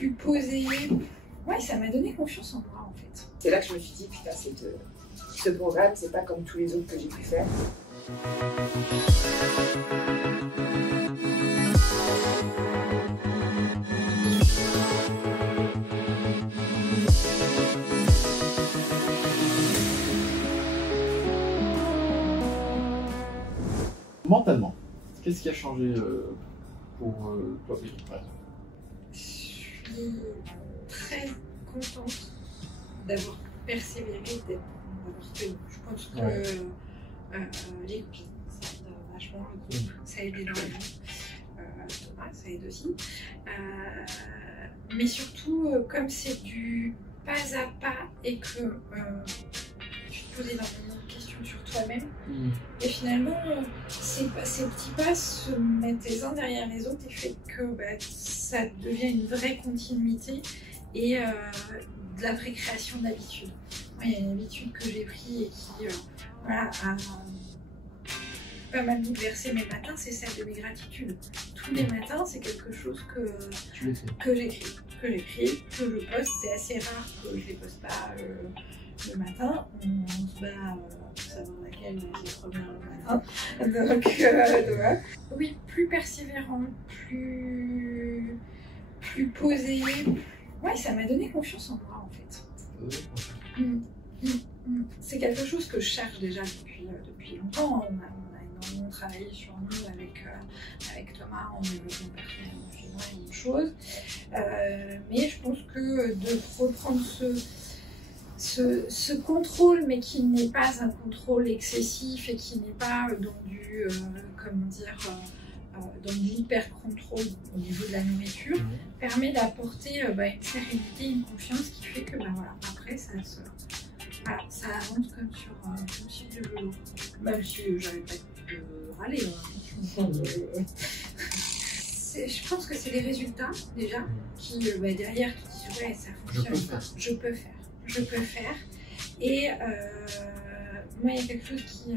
plus posée. Ouais, ça m'a donné confiance en moi en fait. C'est là que je me suis dit, putain, ce programme, c'est pas comme tous les autres que j'ai pu faire. Mentalement, qu'est-ce qui a changé pour toi? Je suis très contente d'avoir persévéré, d'avoir tenu. Je pense que les copines, ça aide vachement, le groupe, ça aide énormément. Thomas, ça aide aussi. Mais surtout, comme c'est du pas à pas et que tu te poses énormément de questions sur toi-même, et finalement, ces petits pas se mettent les uns derrière les autres et fait que ça devient une vraie continuité et de la vraie création d'habitudes. Il y a une habitude que j'ai prise et qui a pas mal bouleversé mes matins, c'est celle de mes gratitudes. Tous les matins, c'est quelque chose que j'écris, que je poste. C'est assez rare que je les poste pas le matin. On se bat pour savoir laquelle est première le matin. Donc, oui, plus persévérant, plus posé. Ouais, ça m'a donné confiance en moi en fait. C'est quelque chose que je cherche déjà depuis longtemps. On a énormément travaillé sur nous avec Thomas en développement personnel, c'est une chose. Mais je pense que de reprendre ce contrôle, mais qui n'est pas un contrôle excessif et qui n'est pas dans du, dans l'hyper-contrôle au niveau de la nourriture, permet d'apporter une sérénité, une confiance qui fait que après ça avance comme sur du vélo. Même si j'arrête pas de râler. Je pense que c'est les résultats déjà qui derrière qui disent ouais, ça fonctionne, je peux faire. Et moi il y a quelque chose qui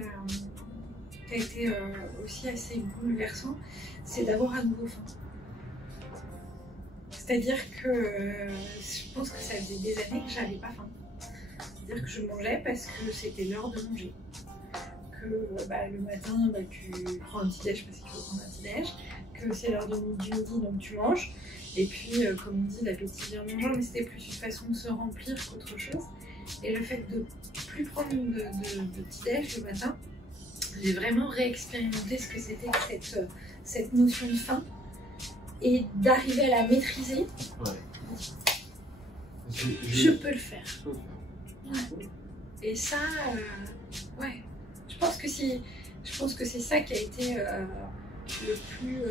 a été aussi assez bouleversant, c'est d'avoir à nouveau faim. C'est-à-dire que je pense que ça faisait des années que j'avais pas faim. C'est-à-dire que je mangeais parce que c'était l'heure de manger. Que le matin, tu prends un petit-déj parce qu'il faut prendre un petit-déj. Que c'est l'heure du midi, donc tu manges. Et puis, comme on dit, l'appétit vient mangeant, mais c'était plus une façon de se remplir qu'autre chose. Et le fait de plus prendre de petit-déj le matin, j'ai vraiment réexpérimenté ce que c'était que cette notion de faim et d'arriver à la maîtriser. Je peux le faire. Ouais. Et ça, je pense que c'est ça qui a été le plus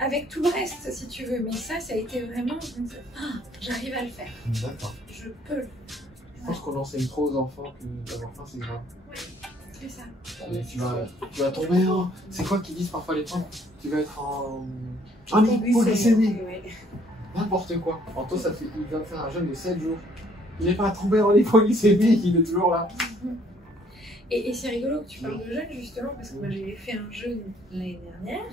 avec tout le reste, si tu veux. Mais ça a été vraiment j'arrive à le faire. D'accord. Je peux. Je pense qu'on enseigne trop aux enfants que d'avoir faim c'est grave. Oui, c'est ça. Et tu vas tomber en... C'est quoi qu'ils disent parfois les profs? Tu vas être en hypoglycémie. N'importe quoi. En toi, il vient de faire un jeûne de 7 jours. Il n'est pas tombé en hypoglycémie, il est toujours là. Et c'est rigolo que tu parles de jeûne justement parce que moi j'avais fait un jeûne l'année dernière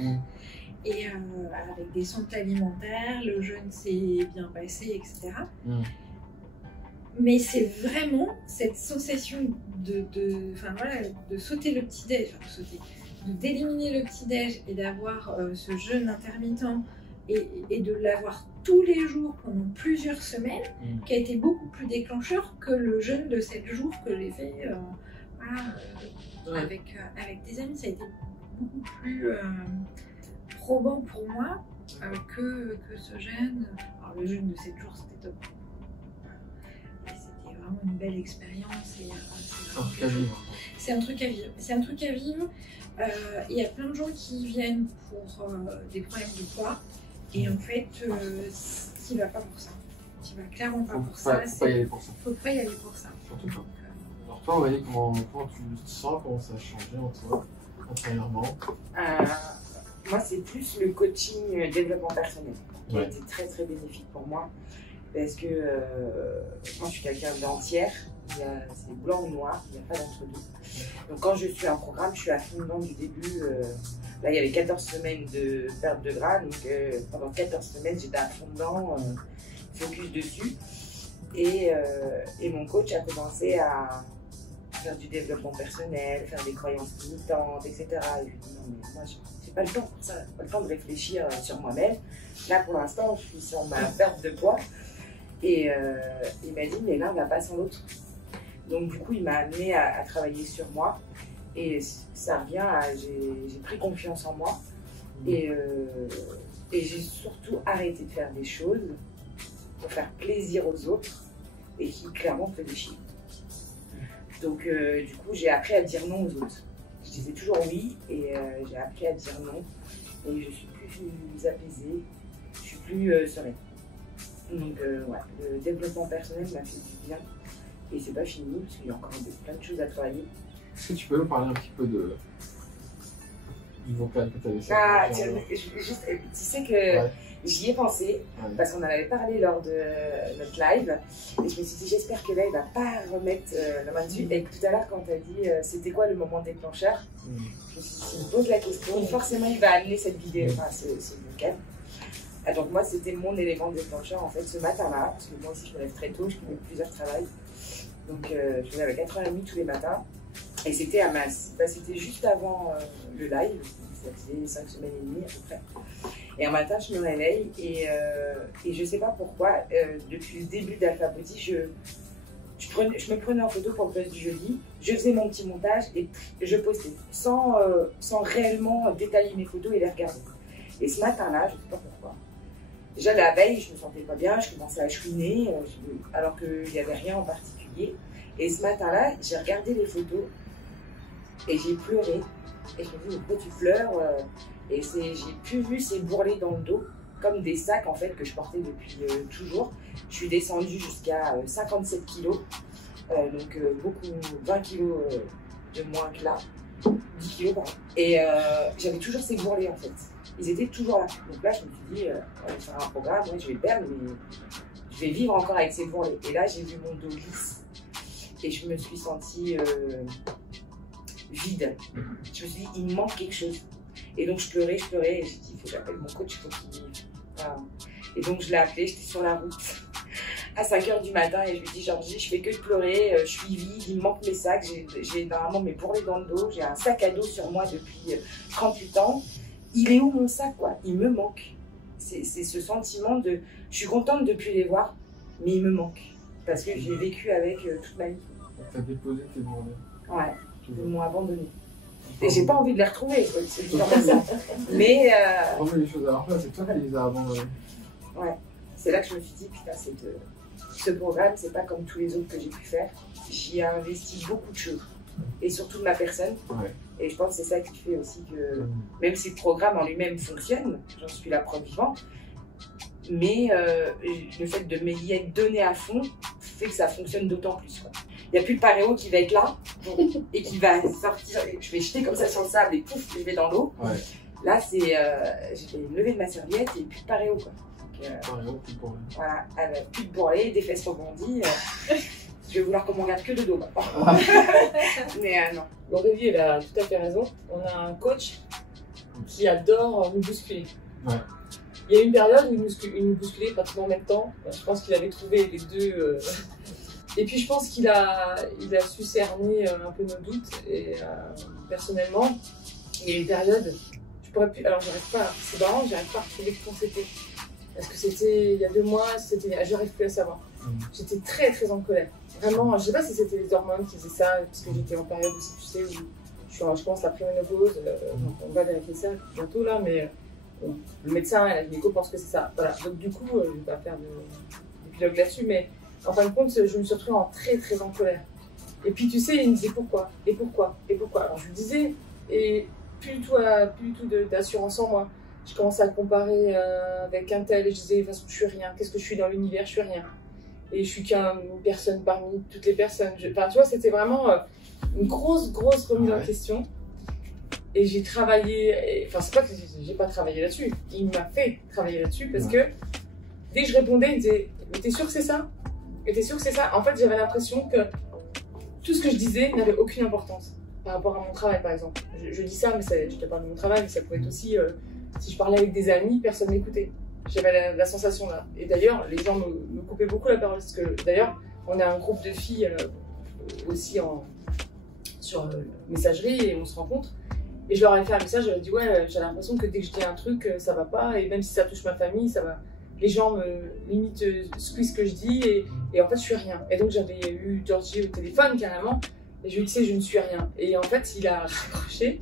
et avec des centres alimentaires, le jeûne s'est bien passé, etc. Mais c'est vraiment cette sensation de sauter le petit-déj, d'éliminer le petit-déj et d'avoir ce jeûne intermittent et de l'avoir tous les jours pendant plusieurs semaines, qui a été beaucoup plus déclencheur que le jeûne de 7 jours que j'ai fait avec des amis. Ça a été beaucoup plus probant pour moi que ce jeûne. Alors le jeûne de 7 jours c'était top. C'était vraiment une belle expérience. C'est un truc à vivre. C'est un truc à vivre. Il y a plein de gens qui viennent pour des problèmes de poids. Et en fait, tu vas pas pour ça. Tu vas clairement pas pour ça. Faut pas y aller pour ça. Faut pas y aller pour ça. Surtout pas. Alors toi, Aurélie, comment tu te sens? Comment ça a changé en toi, intérieurement? Moi, c'est plus le coaching développement personnel qui a été très très bénéfique pour moi. Parce que moi, je suis quelqu'un d'entière. C'est blanc ou noir, il n'y a pas d'entre-deux. Donc quand je suis un programme, je suis à fond dedans du début. Là, il y avait 14 semaines de perte de gras, donc pendant 14 semaines, j'étais à fond dedans, focus dessus. Et mon coach a commencé à faire du développement personnel, faire des croyances limitantes, etc. Et je lui ai dit non, mais moi, j'ai pas le temps pour ça, pas le temps de réfléchir sur moi-même. Là, pour l'instant, je suis sur ma perte de poids. Et il m'a dit, mais l'un va pas sans l'autre. Donc, du coup, il m'a amené à travailler sur moi. Et ça revient à, j'ai pris confiance en moi. Et j'ai surtout arrêté de faire des choses pour faire plaisir aux autres et qui, clairement, me faisaient chier. Donc, du coup, j'ai appris à dire non aux autres. Je disais toujours oui et j'ai appris à dire non. Et je suis plus apaisée, je suis plus sereine. Donc, ouais, le développement personnel m'a fait du bien. Et c'est pas fini, parce qu'il y a encore plein de choses à travailler. Est-ce que tu peux nous parler un petit peu du vocal que tu avais fait? Ah, tu sais que ouais. J'y ai pensé, ouais. Parce qu'on en avait parlé lors de notre live. Et je me suis dit, j'espère que là, il ne va pas remettre la main dessus. Et tout à l'heure, quand tu as dit, c'était quoi le moment déclencheur, je me suis dit, s'il me pose la question, forcément, il va amener cette vidéo, enfin, ce vocal. Ah, donc moi, c'était mon élément déclencheur, en fait, ce matin-là. Parce que moi aussi, je me lève très tôt, je fais plusieurs travails. Donc, je me lève à 4h30 tous les matins. Et c'était c'était juste avant le live, ça faisait 5 semaines et demie à peu près. Et un matin, je me réveille et je ne sais pas pourquoi, depuis le début d'Alpha Body, je me prenais en photo pour le post du jeudi, je faisais mon petit montage et je postais sans réellement détailler mes photos et les regarder. Et ce matin-là, je ne sais pas pourquoi. Déjà la veille, je ne me sentais pas bien, je commençais à chouiner, alors qu'il n'y avait rien en particulier. Et ce matin-là, j'ai regardé les photos et j'ai pleuré. Et je me dis, mais pourquoi tu pleures? Et j'ai pu vu ces bourrelets dans le dos, comme des sacs en fait que je portais depuis toujours. Je suis descendue jusqu'à 57 kilos, donc beaucoup, 20 kilos de moins que là, 10 kilos pardon. Et j'avais toujours ces bourrelets en fait. Ils étaient toujours là. Donc là, je me suis dit, on va faire un programme, ouais, je vais perdre, mais je vais vivre encore avec ces bourrelets. Et là, j'ai vu mon dos lisse et je me suis sentie vide. Je me suis dit, il me manque quelque chose. Et donc je pleurais et j'ai dit, il faut que j'appelle mon coach, il faut qu'il... Voilà. Et donc je l'ai appelé, j'étais sur la route à 5h du matin et je lui ai dit, Georgie, je fais que de pleurer, je suis vide, il me manque mes sacs, j'ai normalement mes bourrelets dans le dos, j'ai un sac à dos sur moi depuis 38 ans. Il est où mon sac quoi? Il me manque. C'est ce sentiment de, je suis contente de ne plus les voir, mais il me manque. Parce que j'ai vécu avec toute ma vie. Tu as déposé tes bourrelets? Ouais, ils m'ont abandonné. Et j'ai pas envie de les retrouver, c'est genre comme ça. Mais. Remets les choses à leur place, c'est toi qui les as abandonnés. Ouais, c'est là que je me suis dit, putain, ce programme, c'est pas comme tous les autres que j'ai pu faire. J'y ai investi beaucoup de choses. Et surtout de ma personne. Ouais. Et je pense que c'est ça qui fait aussi que, même si le programme en lui-même fonctionne, j'en suis la preuve vivante, mais le fait de m'y être donné à fond fait que ça fonctionne d'autant plus. Quoi. Il n'y a plus de paréo qui va être là et qui va sortir. Je vais jeter comme ça sur le sable et pouf, je vais dans l'eau. Ouais. Là, c'est j'ai levé de ma serviette et plus de paréo. Quoi. Paréo, plus de bourrelet. Voilà, plus de bourrelet, des fesses rebondies. Je vais vouloir qu'on me regarde que de dos maintenant. Mais non. Aurélie, elle a tout à fait raison. On a un coach qui adore nous bousculer. Ouais. Il y a une période où il nous bousculait pratiquement en même temps. Je pense qu'il avait trouvé les deux. Et puis je pense qu'il a su cerner un peu nos doutes. Et personnellement, il y a une période, je pourrais plus. Alors j'arrive pas, c'est marrant, j'arrive pas à retrouver quand c'était. Parce que c'était il y a 2 mois, j'arrive plus à savoir. J'étais très très en colère. Vraiment, je sais pas si c'était les hormones qui faisaient ça, parce que j'étais en période aussi, tu sais, où je pense la préménopause, on va vérifier ça bientôt là, mais le médecin et la gynéco pensent que c'est ça. Voilà. Donc du coup, je vais pas faire d'épilogue là-dessus, mais en fin de compte, je me suis retrouvée très très en colère. Et puis tu sais, il me disait pourquoi, et pourquoi, et pourquoi. Alors je lui disais, et plus du tout d'assurance en moi. Je commençais à comparer avec un tel, et je disais, de toute façon, je suis rien, qu'est-ce que je suis dans l'univers, je suis rien. Et je suis qu'une personne parmi toutes les personnes. Enfin, tu vois, c'était vraiment une grosse remise en question. Et j'ai travaillé, enfin, c'est pas que j'ai pas travaillé là-dessus. Il m'a fait travailler là-dessus parce que dès que je répondais, il disait « Mais t'es sûr que c'est ça ? Et t'es sûr que c'est ça ?» En fait, j'avais l'impression que tout ce que je disais n'avait aucune importance par rapport à mon travail, par exemple. Je dis ça, mais je te parle de mon travail, mais ça pouvait être aussi, si je parlais avec des amis, personne m'écoutait. J'avais la sensation là. Et d'ailleurs, les gens me coupaient beaucoup la parole, parce que d'ailleurs, on a un groupe de filles aussi sur messagerie, et on se rencontre. Et je leur avais fait un message, j'avais dit « Ouais, j'ai l'impression que dès que je dis un truc, ça va pas, et même si ça touche ma famille, ça va... » Les gens me limite squeeze ce que je dis, et en fait, je suis rien. Et donc, j'avais eu Georgie au téléphone, carrément, et je lui disais « Je ne suis rien. » Et en fait, il a raccroché,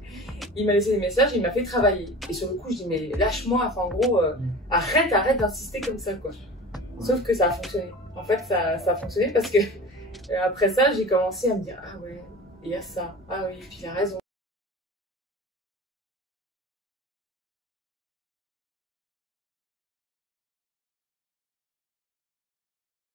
il m'a laissé des messages, il m'a fait travailler. Et sur le coup, je dis « Mais lâche-moi, enfin, en gros, arrête d'insister comme ça, quoi. » Sauf que ça a fonctionné. En fait, ça a fonctionné parce que après ça, j'ai commencé à me dire « Ah ouais, il y a ça. Ah oui, puis il a raison. »